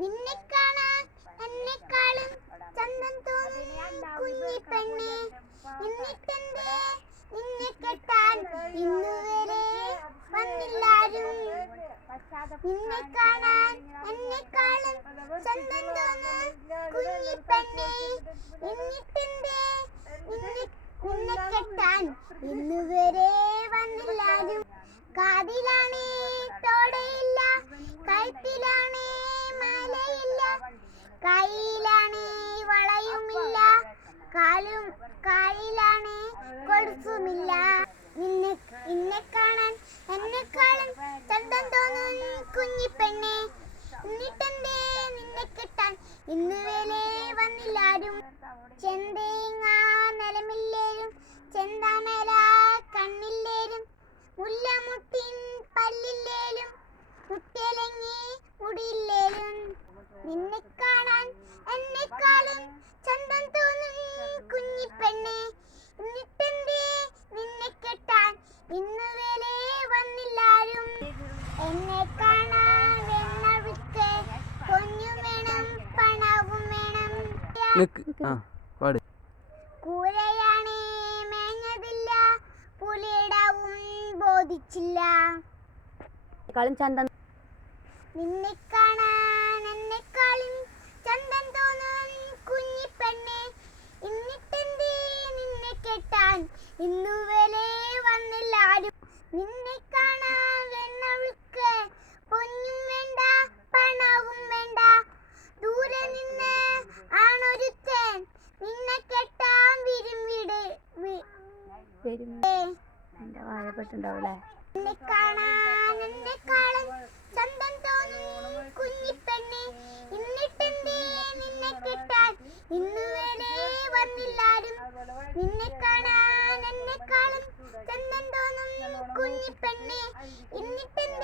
നിന്നെ കാണാൻ എന്നെക്കാളും ചന്തം തോന്നും കുഞ്ഞിപ്പെണ്ണെ, എന്നിട്ടെന്തേ നിന്നെ കെട്ടാൻ ഇന്നുവരെ വന്നില്ലാരും. നിന്നെ കാണാൻ എന്നെക്കാളും ചന്തം തോന്നും കുഞ്ഞിപ്പെണ്ണെ, എന്നിട്ടെന്തേ നിന്നെ കെട്ടാൻ ഇന്നുവരെ വന്നില്ലാരും. കാതിലാണേ തോടയില്ല, കഴുത്തിലാണേ മാലയില്ല, കയ്യിലാണേ വളയുമില്ല, കാലിലാണേ കൊലുസുമില്ല. നിന്നെ കാണാൻ എന്നെക്കാളും ചന്തം തോന്നും കുഞ്ഞിപ്പെണ്ണെ, എന്നിട്ടെന്തേ നിന്നെ കെട്ടാൻ ഇന്നുവരെ വന്നില്ലാരും. ചെന്തേങ്ങ നിലമില്ലേലും ചെന്താമര കണ്ണില്ലേലും മുല്ലമുട്ടിൻ പല്ലില്ലേലും മുട്ടിയലങ്ങി മുടിയില്ലേലും. നിന്നെ കാണാൻ എന്നെക്കാളും ചന്തം തോന്നും കുഞ്ഞിപ്പെണ്ണെ, എന്നിട്ടെന്തേ നിന്നെ കെട്ടാൻ ഇന്നുവരെ വന്നില്ലാരും. എന്നെ കാണാൻ വെണ്ണവിക്ക് പൊന്നും വേണം പണവും വേണം. കൂരയാണേ മേഞ്ഞതില്ല, പുലിയിടവും ബോധിച്ചില്ല. നിന്നെ കാണാൻ എന്നെക്കാളും ചന്തം തോന്നും കുഞ്ഞിപ്പെണ്ണെ, എന്നിട്ടെന്തേ നിന്നെ കെട്ടാൻ ഇന്നുവരെ വന്നില്ലാരും. നിന്നെ കാണാൻ വെണ്ണവിൾക്ക് പൊന്നും വേണ്ട പണവും വേണ്ട, ദൂരെ നിന്ന് ആണൊരുത്തൻ നിന്നെ കെട്ടാൻ നിന്നെ കാണാൻ എന്നെക്കാളും ചന്തം തോന്നും കുഞ്ഞിപ്പെണ്ണെ, എന്നിട്ടെന്തേ നിന്നെ കെട്ടാൻ ഇന്നുവരെ വന്നില്ലാരും. നിന്നെ കാണാൻ എന്നെക്കാളും ചന്തം തോന്നും കുഞ്ഞിപ്പെണ്ണെ, എന്നിട്ടെന്തേ